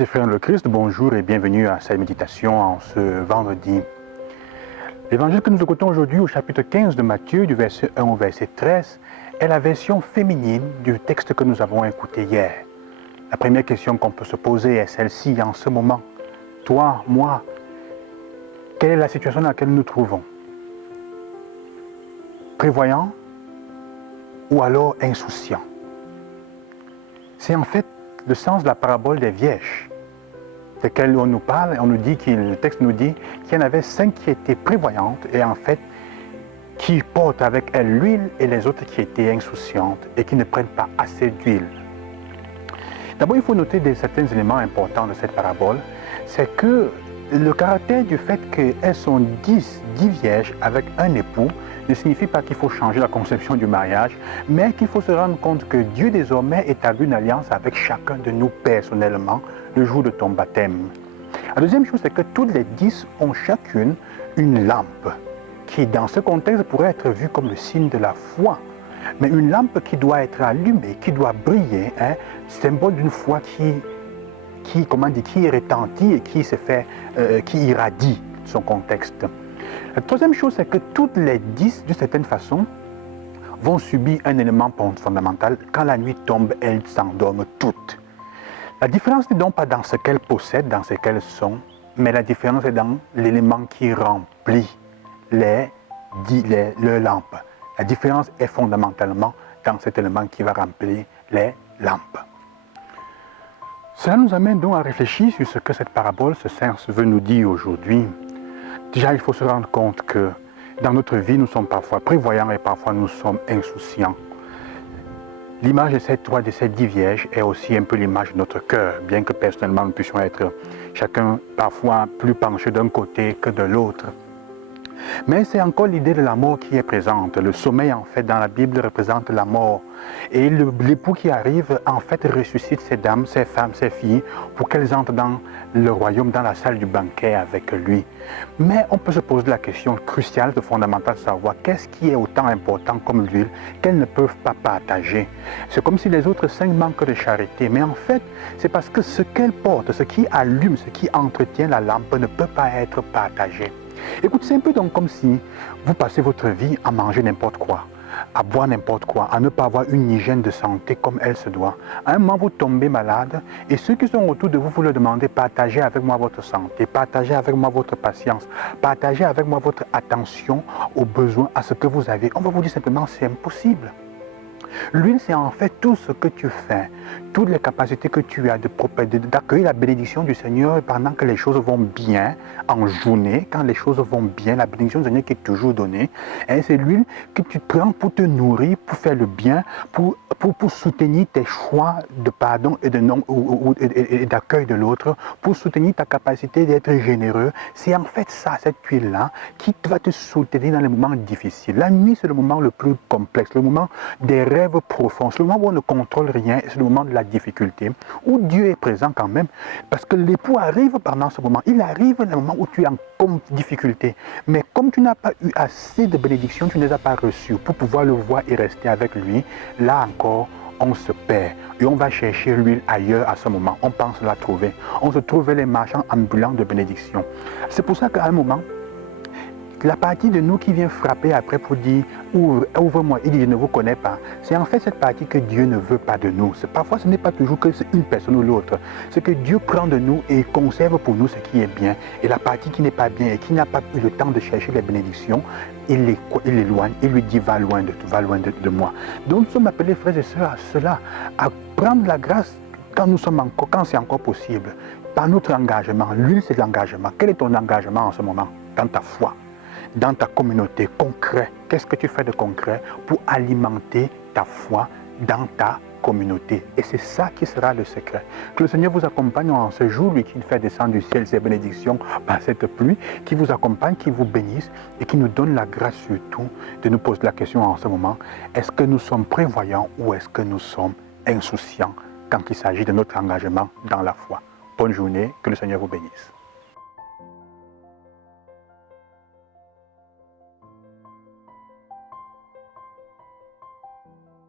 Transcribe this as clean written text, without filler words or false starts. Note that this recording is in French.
Sœurs et frères dans le Christ, bonjour et bienvenue à cette méditation en ce vendredi. L'évangile que nous écoutons aujourd'hui au chapitre 15 de Matthieu, du verset 1 au verset 13, est la version féminine du texte que nous avons écouté hier. La première question qu'on peut se poser est celle-ci en ce moment. Toi, moi, quelle est la situation dans laquelle nous nous trouvons? Prévoyant ou alors insouciant? C'est en fait le sens de la parabole des vierges, desquelles on nous parle, on nous dit le texte nous dit qu'il y en avait 5 qui étaient prévoyantes et en fait qui portent avec elles l'huile et les autres qui étaient insouciantes et qui ne prennent pas assez d'huile. D'abord, il faut noter certains éléments importants de cette parabole, c'est que le caractère du fait qu'elles sont 10 vierges avec un époux ne signifie pas qu'il faut changer la conception du mariage, mais qu'il faut se rendre compte que Dieu désormais établit une alliance avec chacun de nous personnellement le jour de ton baptême. La deuxième chose, c'est que toutes les 10 ont chacune une lampe qui, dans ce contexte, pourrait être vue comme le signe de la foi. Mais une lampe qui doit être allumée, qui doit briller, symbole d'une foi qui retentit et qui irradie son contexte. La troisième chose, c'est que toutes les 10, d'une certaine façon, vont subir un élément fondamental. Quand la nuit tombe, elles s'endorment toutes. La différence n'est donc pas dans ce qu'elles possèdent, dans ce qu'elles sont, mais la différence est dans l'élément qui remplit leurs lampes. La différence est fondamentalement dans cet élément qui va remplir les lampes. Cela nous amène donc à réfléchir sur ce que cette parabole, ce sens veut nous dire aujourd'hui. Déjà, il faut se rendre compte que dans notre vie, nous sommes parfois prévoyants et parfois nous sommes insouciants. L'image de ces 10 vierges est aussi un peu l'image de notre cœur, bien que personnellement nous puissions être chacun parfois plus penché d'un côté que de l'autre. Mais c'est encore l'idée de la mort qui est présente. Le sommeil, en fait, dans la Bible, représente la mort. Et l'époux qui arrive, en fait, ressuscite ces dames, ces femmes, ces filles, pour qu'elles entrent dans le royaume, dans la salle du banquet avec lui. Mais on peut se poser la question cruciale, fondamentale, de savoir qu'est-ce qui est autant important comme l'huile qu'elles ne peuvent pas partager. C'est comme si les autres 5 manquent de charité. Mais en fait, c'est parce que ce qu'elles portent, ce qui allume, ce qui entretient la lampe ne peut pas être partagé. Écoute, c'est un peu donc comme si vous passez votre vie à manger n'importe quoi, à boire n'importe quoi, à ne pas avoir une hygiène de santé comme elle se doit. À un moment, vous tombez malade et ceux qui sont autour de vous, vous leur demandez, partagez avec moi votre santé, partagez avec moi votre patience, partagez avec moi votre attention aux besoins, à ce que vous avez. On va vous dire simplement, c'est impossible. L'huile, c'est en fait tout ce que tu fais, toutes les capacités que tu as d'accueillir la bénédiction du Seigneur pendant que les choses vont bien, en journée, quand les choses vont bien, la bénédiction du Seigneur qui est toujours donnée. Et c'est l'huile que tu prends pour te nourrir, pour faire le bien, pour soutenir tes choix de pardon et et d'accueil de l'autre, pour soutenir ta capacité d'être généreux. C'est en fait ça, cette huile-là, qui va te soutenir dans les moments difficiles. La nuit, c'est le moment le plus complexe, le moment des rêves profonds, c'est le moment où on ne contrôle rien, c'est le moment de la difficulté, où Dieu est présent quand même, parce que l'époux arrive pendant ce moment, il arrive dans le moment où tu es en difficulté, mais comme tu n'as pas eu assez de bénédictions, tu ne les as pas reçues pour pouvoir le voir et rester avec lui, là encore, on se perd et on va chercher l'huile ailleurs à ce moment, on pense la trouver, on se trouve les marchands ambulants de bénédiction. C'est pour ça qu'à un moment, la partie de nous qui vient frapper après pour dire ouvre-moi, il dit je ne vous connais pas. C'est en fait cette partie que Dieu ne veut pas de nous. Parfois ce n'est pas toujours que c'est une personne ou l'autre. C'est que Dieu prend de nous et conserve pour nous ce qui est bien. Et la partie qui n'est pas bien et qui n'a pas eu le temps de chercher les bénédictions, il l'éloigne, il lui dit va loin de moi. Donc nous sommes appelés frères et sœurs à cela, à prendre la grâce quand c'est encore possible, par notre engagement. L'huile c'est l'engagement. Quel est ton engagement en ce moment dans ta foi? Dans ta communauté, concret, qu'est-ce que tu fais de concret pour alimenter ta foi dans ta communauté? Et c'est ça qui sera le secret. Que le Seigneur vous accompagne en ce jour, lui qui fait descendre du ciel ses bénédictions par cette pluie, qui vous accompagne, qui vous bénisse et qui nous donne la grâce surtout de nous poser la question en ce moment, est-ce que nous sommes prévoyants ou est-ce que nous sommes insouciants quand il s'agit de notre engagement dans la foi? Bonne journée, que le Seigneur vous bénisse.